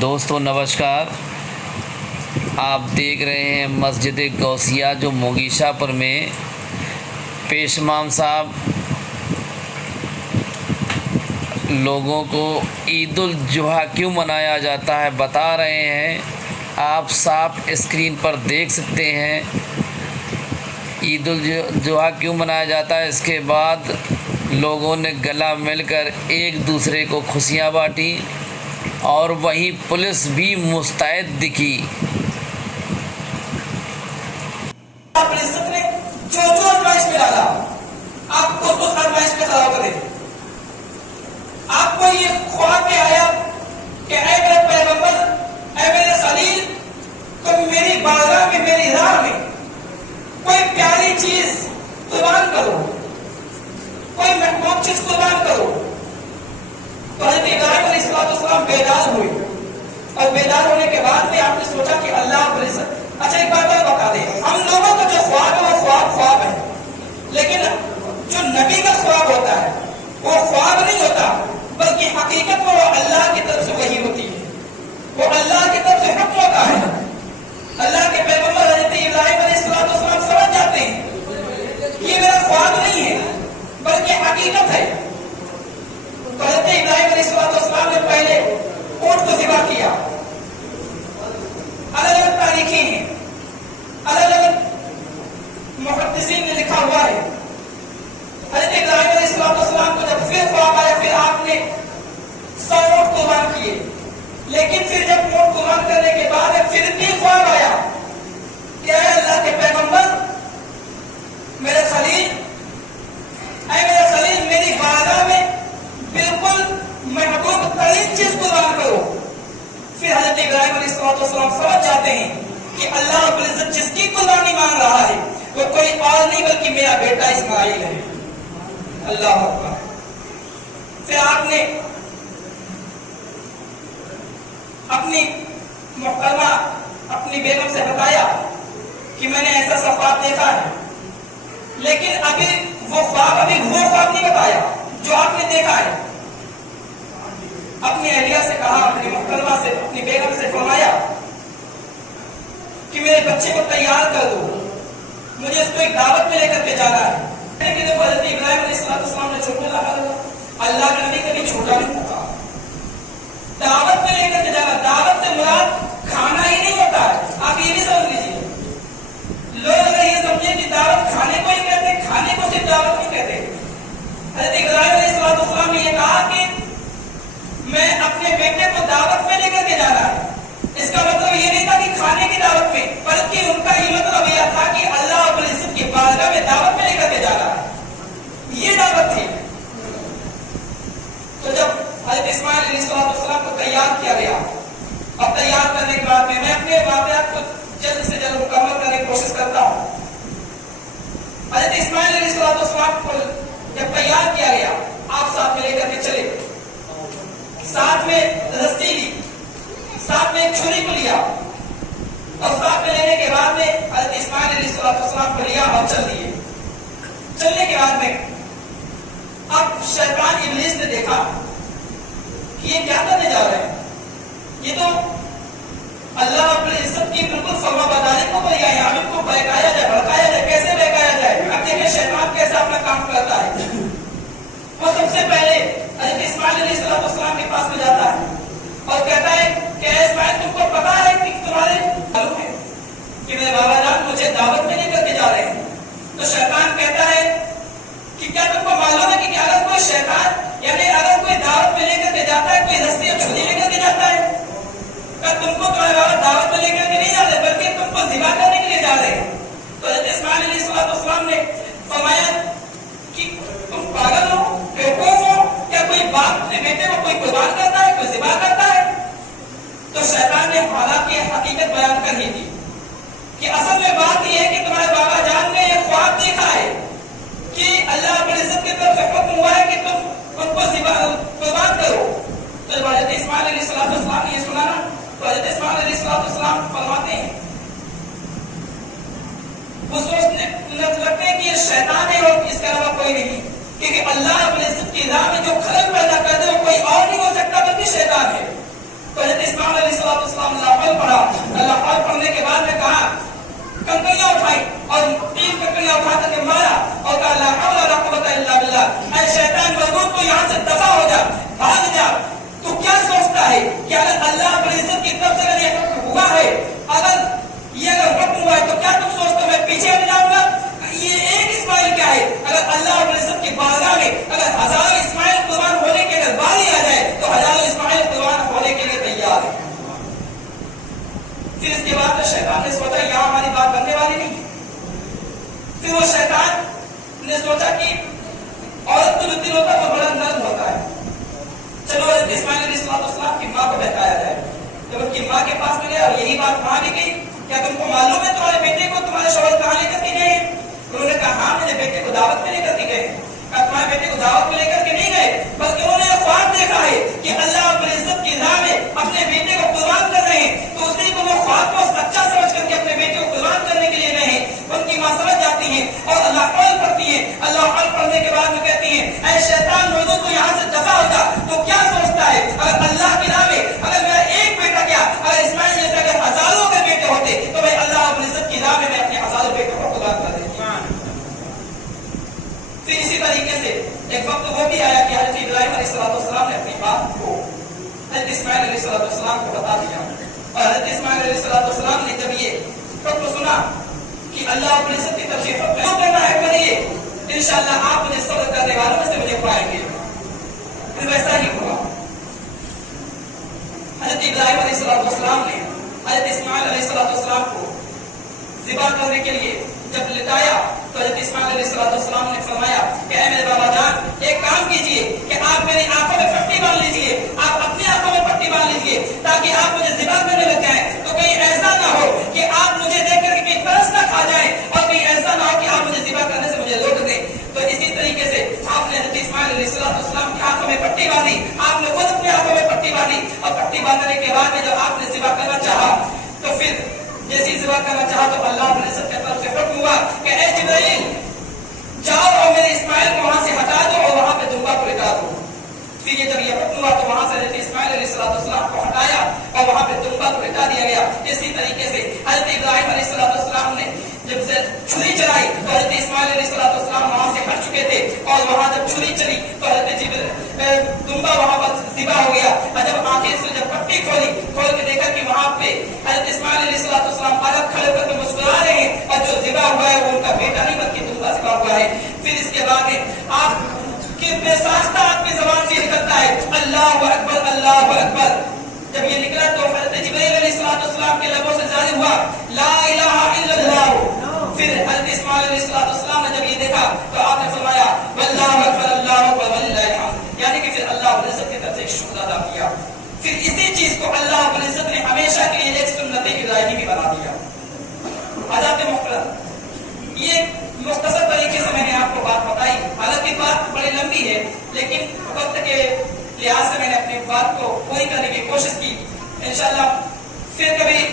دوستو نمسکار، آپ دیکھ رہے ہیں مسجد غوثیہ جو موگیشا پور میں پیش امام صاحب لوگوں کو عید الاضحیٰ کیوں منایا جاتا ہے بتا رہے ہیں۔ آپ صاف اسکرین پر دیکھ سکتے ہیں عید الاضحیٰ کیوں منایا جاتا ہے۔ اس کے بعد لوگوں نے گلا مل کر ایک دوسرے کو خوشیاں بانٹی اور وہیں پولیس بھی مستعد دکھی۔ جو آزمائش میں ڈالا آپ کو اس آزمائش میں خراب کرے۔ آپ کو یہ خواب میں آیا کہ اے میرے پیغمبر، اے میرے خلیل، تم میری بارگاہ میں، میری راہ میں کوئی پیاری چیز قربان کرو، کوئی محبوب چیز قربان کرو۔ تو حضرت ابراہیم علیہ السلام بیدار ہوئے، اور بیدار ہونے کے بعد میں آپ نے سوچا کہ اللہ رب العزت، اچھا ایک بات اور بتا دیں، ہم لوگوں کا جو خواب ہے وہ خواب ہے، لیکن جو نبی کا خواب ہوتا ہے وہ خواب نہیں ہوتا، بلکہ حقیقت میں وہ اللہ کی طرف سے وحی ہوتی ہے، وہ اللہ کی طرف سے حکم ہوتا ہے۔ اللہ کے پیغمبر حضرت ابراہیم علیہ السلام سمجھ جاتے ہیں یہ میرا خواب نہیں ہے بلکہ حقیقت ہے۔ تو حضرت ابراہیم علیہ السلام نے پہلے اونٹ کو ذبح کیا۔ الگ الگ تاریخیں ہیں، الگ الگ محدثین نے لکھا ہوا ہے۔ حضرت ابراہیم علیہ السلام کو جب پھر خواب آیا، پھر آپ نے 100 اونٹ قربان کیے، لیکن پھر جب اونٹ قربان کرنے کے بعد پھر بھی خواب آیا کہ اے اللہ کے پیغمبر، میرے خلیل، اے میرے خلیل، میری بارگاہ میں بالکل محبوب ترین چیز قربان کرو۔ پھر حضرت ابراہیم علیہ السلام سمجھ جاتے ہیں کہ اللہ رب العزت جس کی قربانی مانگ رہا ہے وہ کوئی اور نہیں بلکہ میرا بیٹا اسماعیل ہے۔ اللہ اکبر۔ پھر آپ نے اپنی محترمہ، اپنی بیگم سے بتایا کہ میں نے ایسا سا خواب دیکھا ہے، لیکن ابھی وہ خواب نہیں بتایا جو آپ نے دیکھا ہے۔ اپنی اہلیہ سے کہا، اپنی محترمہ سے، اپنی بیگم سے فرمایا کہ میرے بچے کو تیار کر دو، مجھے اس کو ایک دعوت میں لے کر کے جانا ہے۔ لیکن حضرت ابراہیم علیہ السلام نے چھوٹنے لگا، اللہ کا نبی کبھی چھوٹا نہیں ہوتا۔ دعوت میں لے کر کے جانا، دعوت سے مراد کھانا ہی نہیں ہوتا ہے، آپ یہ بھی سمجھ لیجیے۔ لوگ اگر یہ سمجھے کہ دعوت کھانے کو ہی کہتے، کھانے کو صرف دعوت نہیں کہتے۔ حضرت ابراہیم علیہ السلام نے یہ کہا کہ میں اپنے بیٹے کو دعوت میں لے کر کے جانا ہے۔ اس کا مطلب یہ نہیں تھا کہ کھانے کی دعوت میں، بلکہ ان کا یہ مطلب یہ تھا کہ اللہ رب العزت کی بارگاہ میں دعوت میں لے کر کے جانا ہے، یہ دعوت تھی۔ تو جب حضرت اسماعیل علیہ السلام کو تیار کیا گیا، اب تیار کرنے کے بعد میں اپنے واقعات کو جلد سے جلد مکمل کرنے کی کوشش کرتا ہوں۔ حضرت اسماعیل علیہ السلام کو جب تیار کیا گیا، آپ ساتھ میں لے کر کے چلے، ساتھ میں رسی لی، ساتھ میں ایک چھری کو لیا، اور ساتھ میں لینے کے بعد میں حضرت اسماعیل علیہ السلام کو لیا اور چل دیے۔ چلنے کے بعد میں اب شیطان ابلیس نے دیکھا کہ یہ کیا کرنے جا رہے ہیں، یہ تو اللہ رب العزت کی بالکل فرما برداری کو بھیا ہے، اب ان کو بہکایا جائے، بھڑکایا جائے، کیسے بہکایا جائے۔ اب دیکھیں شیطان کیسے اپنا کام کرتا ہے۔ وہ سب سے پہلے حضرت اسماعیل علیہ السلام کے پاس میں جاتا ہے اور کہتا ہے کہ اے اسماعیل، تم کو پتا ہے کہ تمہارے معلوم ہے کہ میرے بابا جان مجھے دعوت میں لے کر کے جا رہے ہیں۔ تو شیطان کہتا ہے کہ کیا تم کو معلوم ہے کہ اگر کوئی شیطان، یعنی اگر کوئی دعوت میں لے کر کے جاتا ہے، کوئی رسی اور چھری لے کر کے جاتا ہے، کیا تم کو تمہارے بابا دعوت میں لے کر کے نہیں جا رہے بلکہ تم کو ذبح کرنے کے لیے جا رہے ہیں۔ تو حضرت اسماعیل علیہ السلام نے فرمایا کہ تم پاگل ہو، بیوقوف ہو، کیا کوئی باپ اپنے بیٹے کو کوئی قربان کرتا ہے، کوئی ذبح کرتا ہے؟ تو شیطان نے حالانکہ حقیقت بیان کر ہی دی کہ اصل میں بات یہ ہے کہ تمہارے بابا جان نے یہ خواب دیکھا ہے کہ اللہ رب العزت کی طرف سے حکم ہوا ہے کہ تم ان کو قربان کرو۔ تو جب حضرت اسماعیل علیہ السلام نے یہ سنا نا، تو حضرت اسماعیل علیہ السلام فرماتے ہیں، وہ لگتے ہیں کہ یہ شیطان ہے اور اس کے علاوہ کوئی نہیں، کیونکہ اللہ رب العزت کی راہ میں جو خلل پیدا کر دے وہ کوئی اور نہیں ہو سکتا بلکہ شیطان ہے۔ تو حضرت اسماعیل علیہ السلام نے اللہ پڑھا. اللہ پڑھنے کے بعد میں کہا کنکریاں اٹھائی اور 3 کنکریاں اٹھا کر کے مارا اور کہا لا حول ولا قوت الا باللہ. اے شیطان مردود تو یہاں سے دفع ہو جا, بھاگ جا. تو کیا سوچتا ہے کہ اگر اللہ رب العزت کی طرف سے اگر یہ حکم ہوا ہے, اگر حکم ہوا ہے تو کیا تم سوچتے ہو میں پیچھے ہٹ جاؤں گا؟ یہ ایک اسماعیل کیا ہے, اگر اللہ رب العزت کی بارگاہ میں اگر ہزاروں اسماعیل قربان ہونے کی اگر باری آ جائے تو ہزاروں اسماعیل قربان ہونے کے لیے تیار ہے. پھر اس کے بعد شیطان نے سوچا یہاں ہماری بات بننے والی نہیں. پھر وہ شیطان نے سوچا کہ عورت تو جو دل ہوتا ہے وہ بڑا نرم ہوتا ہے, چلو حضرت اسماعیل علیہ السلام کی ماں کو بہکایا جائے. جب ان کی ماں کے پاس میں گیا اور یہی بات وہاں بھی گئی, کیا تم کو معلوم ہے تمہارے بیٹے کو تمہارے شوہر کہاں لے کر کے گئے؟ انہوں نے کہا ہاں میرے بیٹے کو دعوت میں لے کر کے گئے. کہا تمہارے بیٹے کو دعوت میں لے کر کے نہیں گئے بلکہ انہوں نے خواب دیکھا ہے کہ اللہ رب العزت کی راہ میں اپنے بیٹے کو قربان کر رہے ہیں, تو اس نے وہ خواب کو سچا سمجھ کر کے اپنے بیٹے کو قربان کرنے کے لیے گئے ہیں. ان کی ماں سمجھ جاتی ہیں اور اللہ قول پڑھتی ہیں. اللہ قول پڑھنے کے بعد میں کہتی ہیں اے شیطان مردود تو یہاں سے دفع ہوتا. تو کیا سوچتا ہے اگر اللہ کی راہ میں اگر میرا ایک بیٹا کیا اگر اسماعیل جیسے اگر ہزاروں کے بیٹے ہوتے تو میں اللہ رب العزت کی راہ میں اپنے ہزاروں بیٹوں کو قربان کر دیتا. پھر اسی طریقے سے ایک وقت وہ بھی آیا کہ حضرت ابراہیم علیہ السلام نے اپنی بات کو حضرت اسماعیل علیہ السلام کو بتا دیا. اور حضرت اسماعیل علیہ السلام نے جب یہ حکم سنا کہ اللہ رب العزت کی طرف سے حکم کرنا ہے کریے, انشاءاللہ آپ مجھے صبر کرنے والوں میں سے مجھے پائیں گے. پھر ویسا ہی ہوا. حضرت ابراہیم علیہ السلام نے حضرت اسماعیل علیہ السلام کو ذبح کرنے کے لیے جب لٹایا تو حضرت اسماعیل علیہ السلام نے فرمایا کہ اے میرے بابا جان ایک کام کیجئے کہ آپ میری آنکھوں میں پٹی باندھ لیجئے, آپ اپنی آنکھوں میں پٹی باندھ لیجئے تاکہ آپ مجھے ذبح کرنے لگ جائیں. تو کہیں ایسا نہ ہو کہ آپ مجھے دیکھ کر کے کہیں ترس نہ کھا جائیں اور کہیں ایسا نہ ہو کہ آپ مجھے ذبح کرنے سے مجھے روک دیں. تو اسی طریقے سے آپ نے حضرت اسماعیل علیہ السلام کی آنکھوں میں پٹی باندھی, آپ نے خود اپنی آنکھوں میں پٹی باندھی اور پٹی باندھنے کے بعد میں جب آپ نے ذبح کرنا چاہا تو پھر جیسی ذبح کرنا چاہا تو اللہ رب العزت کی طرف سے حکم ہوا کہ اے جبرائیل جاؤ اور میرے اسماعیل کو وہاں سے ہٹا دو اور وہاں پہ دمبا کو لٹا دو. پھر یہ جب یہ حکم ہوا تو وہاں سے حضرت اسماعیل علیہ السلام کو ہٹایا اور وہاں پہ دمبا کو لٹا دیا گیا. اسی طریقے سے حضرت ابراہیم علیہ السلام نے جب سے چھری چلائی تو حضرت اسماعیل علیہ السلام وہاں سے ہٹ چکے تھے اور وہاں جب چھری چلی تو حضرت دمبا وہاں پر ذبح ہو گیا. اور جب آنکھیں سے جب پٹی کھول کے دیکھا کہ وہاں پہ حضرت اسماعیل علیہ السلام الگ کھڑے کر کے مسکرا رہے ہیں اور جو ذبح ہوا ہے وہ ان کا بیٹا نہیں بلکہ دمبا ذبح ہوا ہے. پھر اس کے بعد آپ کے بے ساختہ آپ کی زبان سے نکلتا ہے اللہ اکبر اللہ اکبر. جب یہ نکلا تو حضرت جبرائیل علیہ السلام کے لبوں سے جاری ہوا لا الہ الا اللہ. پھر حضرت اسماعیل علیہ السلام نے جب یہ دیکھا تو آپ نے فرمایا واللہ اکبر اللہ اکبر وللہ الحمد, یعنی کہ پھر اللہ رب العزت کی طرف سے شکر ادا کیا. پھر اسی چیز کو اللہ رب العزت نے ہمیشہ کے لیے ایک سنت الہی بھی بنا دیا. حضرت محترم یہ مختصر طریقے سے میں نے آپ کو بات بتائی, حالانکہ بات بڑی لمبی ہے لیکن وقت کے لحاظ سے میں نے اپنی بات کو پوری کرنے کی کوشش کی. انشاءاللہ پھر کبھی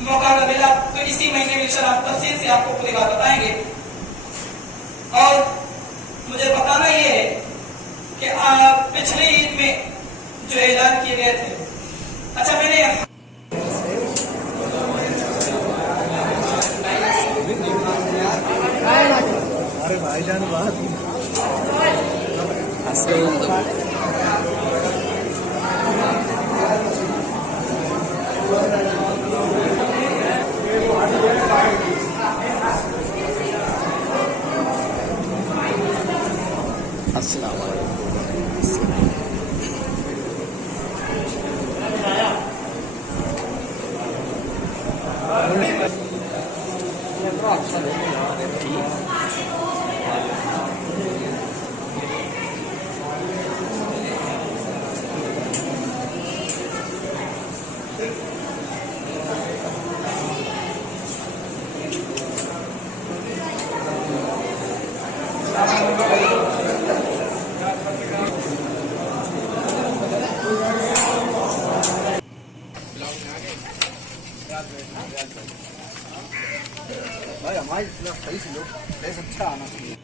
موقع اگر ملا تو اسی مہینے میں انشاءاللہ تفصیل سے آپ کو پوری بات بتائیں گے. اور مجھے بتانا یہ ہے کہ پچھلی عید میں جو اعلان کیے گئے تھے, اچھا میں نے بھائی جان بات السلام بھائی ہماری صحیح سے لوگ اچھا آنا چاہیے.